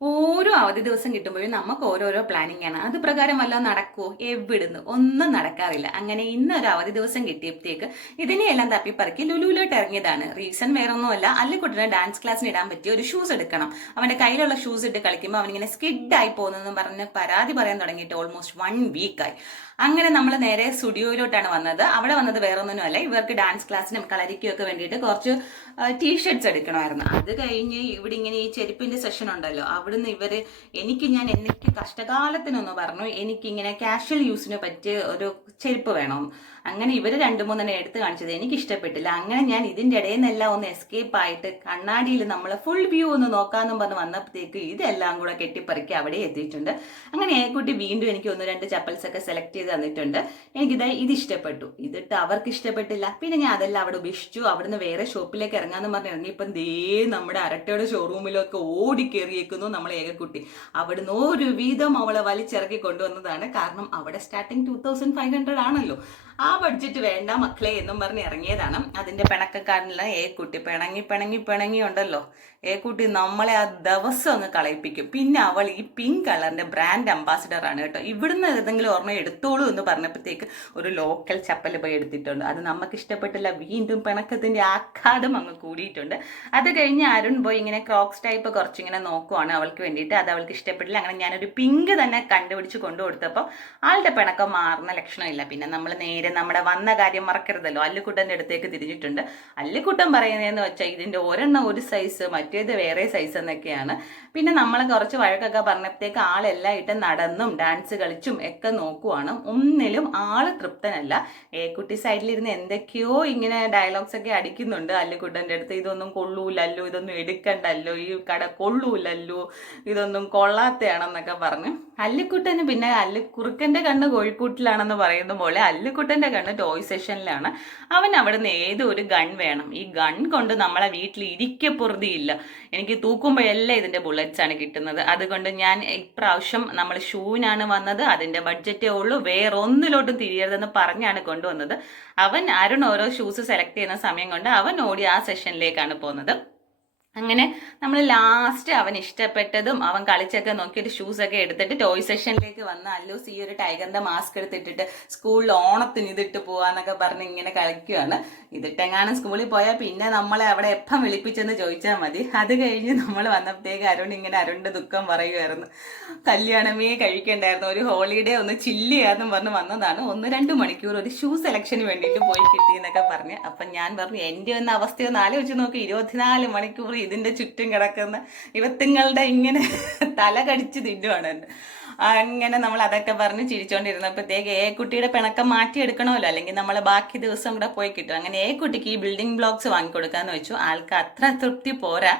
ഓരോ അവധി ദിവസം കിട്ടുമ്പോഴും നമുക്ക് ഓരോരോ പ്ലാനിങ് ആണ്. അത് പ്രകാരം വല്ലതും നടക്കുമോ എവിടുന്ന്? ഒന്നും നടക്കാറില്ല. അങ്ങനെ ഇന്നൊരു അവധി ദിവസം കിട്ടിയപ്പോഴത്തേക്ക് ഇതിനെയെല്ലാം തപ്പിപ്പറക്കി ലുലുവിലോട്ട് ഇറങ്ങിയതാണ്. റീസൺ വേറൊന്നുമല്ല. അല്ലിക്കുട്ടിനെ ഡാൻസ് ക്ലാസ്സിന് ഇടാൻ പറ്റിയ ഒരു ഷൂസ് എടുക്കണം. അവന്റെ കയ്യിലുള്ള ഷൂസ് ഇട്ട് കളിക്കുമ്പോൾ അവനിങ്ങനെ സ്കിഡായി പോകുന്നെന്ന് പറഞ്ഞ് പരാതി പറയാൻ തുടങ്ങിയിട്ട് ഓൾമോസ്റ്റ് വൺ വീക്കായി അങ്ങനെ നമ്മൾ നേരെ സ്റ്റുഡിയോയിലോട്ടാണ് വന്നത്. അവിടെ വന്നത് വേറൊന്നിനുമല്ല. ഇവർക്ക് ഡാൻസ് ക്ലാസ്സിനും കളരിക്കും ഒക്കെ വേണ്ടിയിട്ട് കുറച്ച് ടീഷർട്സ് എടുക്കണമായിരുന്നു. അത് കഴിഞ്ഞ് ഇവിടെ ഇങ്ങനെ ഈ ചെരുപ്പിന്റെ സെഷൻ ഉണ്ടല്ലോ. അവിടുന്ന് ഇവർ എനിക്ക് ഞാൻ എനിക്ക് കഷ്ടകാലത്തിനൊന്ന് പറഞ്ഞു എനിക്കിങ്ങനെ കാഷ്വൽ യൂസിന് പറ്റിയ ഒരു ചെരുപ്പ് വേണം. അങ്ങനെ ഇവർ രണ്ടു മൂന്നെണ്ണം എടുത്ത് കാണിച്ചത് എനിക്ക് ഇഷ്ടപ്പെട്ടില്ല. അങ്ങനെ ഞാൻ ഇതിന്റെ ഇടയിൽ നിന്നെല്ലാം ഒന്ന് എസ്കേപ്പ് ആയിട്ട് കണ്ണാടിയിൽ നമ്മൾ ഫുൾ വ്യൂ ഒന്ന് നോക്കാമെന്നും പറഞ്ഞ് വന്നപ്പോഴത്തേക്ക് ഇതെല്ലാം കൂടെ കെട്ടിപ്പറിക്കി അവിടെ എത്തിയിട്ടുണ്ട്. അങ്ങനെ ഏക്കുട്ടി വീണ്ടും എനിക്ക് ഒന്ന് രണ്ട് ചപ്പൽസ് ഒക്കെ സെലക്ട് തന്നിട്ടുണ്ട്. എനിക്കിത് ഇത് ഇഷ്ടപ്പെട്ടു. ഇതിട്ട് അവർക്ക് ഇഷ്ടപ്പെട്ടില്ല പിന്നെ ഞാൻ അതെല്ലാം അവിടെ ഉപേക്ഷിച്ചു. അവിടുന്ന് വേറെ ഷോപ്പിലേക്ക് ഇറങ്ങാന്ന് പറഞ്ഞ് ഇറങ്ങിയപ്പം ദേ നമ്മുടെ അരട്ടയുടെ ഷോറൂമിലൊക്കെ ഓടിക്കേറിയേക്കുന്നു നമ്മളെ ഏകക്കുട്ടി. അവിടുന്ന് ഒരു വീതം അവളെ വലിച്ചിറക്കി കൊണ്ടുവന്നതാണ്. കാരണം അവിടെ starting two thousand five hundred ആണല്ലോ. ആ ബഡ്ജറ്റ് വേണ്ട മക്കളെ എന്നും പറഞ്ഞ് ഇറങ്ങിയതാണ്. അതിന്റെ പിണക്കക്കാരനുള്ള ഏക്കുട്ടി കുട്ടി പിണങ്ങി പിണങ്ങി പിണങ്ങി ഉണ്ടല്ലോ. ഏക്കുട്ടി നമ്മളെ ആ ദിവസം അങ്ങ് കളയിപ്പിക്കും. പിന്നെ അവൾ ഈ പിങ്ക് കളറിന്റെ ബ്രാൻഡ് അംബാസിഡർ ആണ് കേട്ടോ. ഇവിടുന്ന് ഏതെങ്കിലും ഓർമ്മ എടുത്തോളൂ എന്ന് പറഞ്ഞപ്പോഴത്തേക്ക് ഒരു ലോക്കൽ ചപ്പൽ പോയി എടുത്തിട്ടുണ്ട്. അത് നമുക്ക് ഇഷ്ടപ്പെട്ടില്ല. വീണ്ടും പിണക്കത്തിന്റെ ആഘാതം അങ്ങ് കൂടിയിട്ടുണ്ട്. അത് കഴിഞ്ഞ് അരുൺ പോയി ഇങ്ങനെ ക്രോക്സ് ടൈപ്പ് കുറച്ചിങ്ങനെ നോക്കുവാണ് അവൾക്ക് വേണ്ടിയിട്ട്. അത് അവൾക്ക് ഇഷ്ടപ്പെട്ടില്ല. അങ്ങനെ ഞാനൊരു പിങ്ക് തന്നെ കണ്ടുപിടിച്ച് കൊണ്ടു കൊടുത്തപ്പോൾ ആളുടെ പിണക്കം മാറുന്ന ലക്ഷണമില്ല. പിന്നെ നമ്മൾ നേരെ നമ്മുടെ വന്ന കാര്യം മറക്കരുതല്ലോ. അല്ലുക്കുട്ടന്റെ അടുത്തേക്ക് തിരിഞ്ഞിട്ടുണ്ട്. അല്ലുക്കുട്ടൻ പറയുന്നതെന്ന് വെച്ചാൽ ഇതിന്റെ ഒരെണ്ണം ഒരു സൈസ് മറ്റേത് വേറെ സൈസ് എന്നൊക്കെയാണ്. പിന്നെ നമ്മൾ കുറച്ച് വഴക്കൊക്കെ പറഞ്ഞപ്പോഴത്തേക്ക് ആളെല്ലാം ഇട്ട് നടന്നും ഡാൻസ് കളിച്ചും ഒക്കെ നോക്കുവാണ്. ഒന്നിലും ആൾ തൃപ്തനല്ല. ഏക്കുട്ടി സൈഡിലിരുന്ന് എന്തൊക്കെയോ ഇങ്ങനെ ഡയലോഗ്സ് ഒക്കെ അടിക്കുന്നുണ്ട്. അല്ലുകുട്ടന്റെ അടുത്ത് ഇതൊന്നും കൊള്ളൂലല്ലോ ഇതൊന്നും എടുക്കണ്ടല്ലോ ഈ കട കൊള്ളൂലല്ലോ ഇതൊന്നും കൊള്ളാത്തയാണെന്നൊക്കെ പറഞ്ഞ് അല്ലിക്കുട്ടന് പിന്നെ അല്ലു കുറുക്കന്റെ കണ്ണ് കോഴിക്കൂട്ടിലാണെന്ന് പറയുന്ന പോലെ അല്ലുക്കുട്ടന്റെ കണ്ണ് ടോയ് സെഷനിലാണ് അവൻ അവിടെ നിന്ന് ഏതോ ഒരു ഗൺ വേണം. ഈ ഗൺ കൊണ്ട് നമ്മളെ വീട്ടിൽ ഇരിക്കപ്പുറതിയില്ല എനിക്ക് എനിക്ക് തൂക്കുമ്പോഴെല്ലാം ഇതിന്റെ ബുള്ളറ്റ്സ് ആണ് കിട്ടുന്നത്. അതുകൊണ്ട് ഞാൻ ഇപ്രാവശ്യം നമ്മൾ ഷൂവിനാണ് വന്നത്. അതിന്റെ ബഡ്ജറ്റേ ഉള്ളൂ. വേറെ ഒന്നിലോട്ടും തിരിയരുതെന്ന് പറഞ്ഞാണ് കൊണ്ടുവന്നത്. അവൻ അരുൺ ഓരോ ഷൂസ് സെലക്ട് ചെയ്യുന്ന സമയം കൊണ്ട് അവൻ ഓടി ആ സെഷനിലേക്കാണ് പോകുന്നത്. അങ്ങനെ നമ്മൾ ലാസ്റ്റ് അവൻ ഇഷ്ടപ്പെട്ടതും അവൻ കളിച്ചൊക്കെ നോക്കിയിട്ട് ഒക്കെ എടുത്തിട്ട് ടോയ് സെഷനിലേക്ക് വന്ന് അല്ലൂസ് ഈ ഒരു ടൈഗറിന്റെ മാസ്ക് എടുത്തിട്ടിട്ട് സ്കൂളിൽ ഓണത്തിന് ഇതിട്ട് പോവാന്നൊക്കെ പറഞ്ഞ് ഇങ്ങനെ കളിക്കുകയാണ് ഇതിട്ടെങ്ങാനും സ്കൂളിൽ പോയാൽ പിന്നെ നമ്മളെ അവിടെ എപ്പം വിളിപ്പിച്ചെന്ന് ചോദിച്ചാൽ മതി. അത് കഴിഞ്ഞ് നമ്മൾ വന്നപ്പോഴത്തേക്ക് അരുൺ ഇങ്ങനെ അരുണിന്റെ ദുഃഖം പറയുമായിരുന്നു കല്യാണമേ കഴിക്കണ്ടായിരുന്നു. ഒരു ഹോളിഡേ ഒന്ന് ചില്ല് ചെയ്യാന്നും പറഞ്ഞ് വന്നതാണ്. ഒന്ന് രണ്ട് മണിക്കൂർ ഒരു ഷൂ സെലക്ഷന് വേണ്ടിയിട്ട് പോയി കിട്ടി എന്നൊക്കെ പറഞ്ഞ്. അപ്പം ഞാൻ പറഞ്ഞു എന്റെ ഒന്ന് അവസ്ഥയൊന്ന് ആലോചിച്ച് നോക്കി. ഇരുപത്തിനാല് മണിക്കൂർ ഇതിന്റെ ചുറ്റും കിടക്കുന്ന ഇവത്തുങ്ങളുടെ ഇങ്ങനെ തല കടിച്ച് തിന്നുവാണ് അങ്ങനെ നമ്മൾ അതൊക്കെ പറഞ്ഞ് ചിരിച്ചോണ്ടിരുന്നപ്പോഴത്തേക്ക് ഏ കുട്ടിയുടെ പിണക്കം മാറ്റിയെടുക്കണമല്ലോ? അല്ലെങ്കിൽ നമ്മൾ ബാക്കി ദിവസം കൂടെ പോയി കിട്ടും. അങ്ങനെ ഏ കുട്ടിക്ക് ഈ ബിൽഡിംഗ് ബ്ലോക്സ് വാങ്ങിക്കൊടുക്കാന്ന് വെച്ചു. ആൾക്ക് അത്ര തൃപ്തി പോരാ.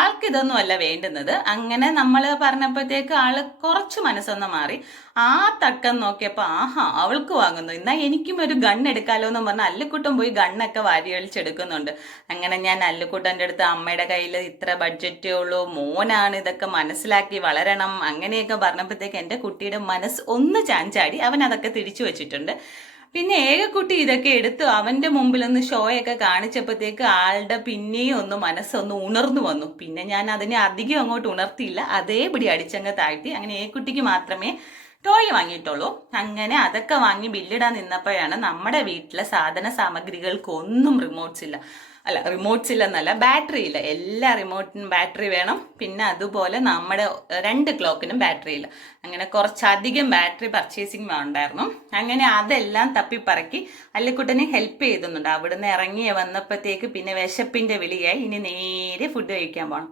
ആൾക്ക് ഇതൊന്നും അല്ല വേണ്ടുന്നത്. അങ്ങനെ നമ്മൾ പറഞ്ഞപ്പോഴത്തേക്ക് ആൾ കുറച്ച് മനസ്സൊന്ന് മാറി. ആ തക്കം നോക്കിയപ്പോൾ ആഹാ അവൾക്ക് വാങ്ങുന്നു. എന്നാൽ എനിക്കും ഒരു ഗൺ എടുക്കാലോ എന്ന് പറഞ്ഞാൽ അല്ലുക്കുട്ടൻ പോയി ഗണ്ണൊക്കെ വാരി വലിച്ചെടുക്കുന്നുണ്ട് അങ്ങനെ ഞാൻ അല്ലുക്കുട്ടന്റെ അടുത്ത് അമ്മയുടെ കയ്യിൽ ഇത്ര ബഡ്ജറ്റേ ഉള്ളൂ മോനാണ് ഇതൊക്കെ മനസ്സിലാക്കി വളരണം അങ്ങനെയൊക്കെ പറഞ്ഞപ്പോഴത്തേക്ക് എന്റെ കുട്ടിയുടെ മനസ്സ് ഒന്ന് ചാഞ്ചാടി. അവൻ അതൊക്കെ തിരിച്ചു വെച്ചിട്ടുണ്ട്. പിന്നെ ഏകക്കുട്ടി ഇതൊക്കെ എടുത്തു അവന്റെ മുമ്പിൽ ഒന്ന് ഷോയൊക്കെ കാണിച്ചപ്പോഴത്തേക്ക് ആളുടെ പിന്നെയും ഒന്ന് മനസ്സൊന്ന് ഉണർന്നു വന്നു. പിന്നെ ഞാൻ അതിനെ അധികം അങ്ങോട്ട് ഉണർത്തിയില്ല. അതേപടി അടിച്ചങ്ങ് താഴ്ത്തി. അങ്ങനെ ഏക്കുട്ടിക്ക് മാത്രമേ ടോയ് വാങ്ങിയിട്ടുള്ളൂ. അങ്ങനെ അതൊക്കെ വാങ്ങി ബില്ലിടാൻ നിന്നപ്പോഴാണ് നമ്മുടെ വീട്ടിലെ സാധന സാമഗ്രികൾക്കൊന്നും റിമോട്ട്സ് ഇല്ല. അല്ല റിമോട്ട്സ് ഇല്ലെന്നല്ല ബാറ്ററി ഇല്ല. എല്ലാ റിമോട്ടിനും ബാറ്ററി വേണം. പിന്നെ അതുപോലെ നമ്മുടെ രണ്ട് ക്ലോക്കിനും ബാറ്ററി ഇല്ല. അങ്ങനെ കുറച്ചധികം ബാറ്ററി പർച്ചേസിങ് ഉണ്ടായിരുന്നു അങ്ങനെ അതെല്ലാം തപ്പിപ്പറക്കി അല്ലിക്കുട്ടനെ ഹെൽപ്പ് ചെയ്തുന്നുണ്ട്. അവിടുന്ന് ഇറങ്ങി വന്നപ്പോഴത്തേക്ക് പിന്നെ വിശപ്പിന്റെ വിളിയായി. ഇനി നേരെ ഫുഡ് കഴിക്കാൻ പോകണം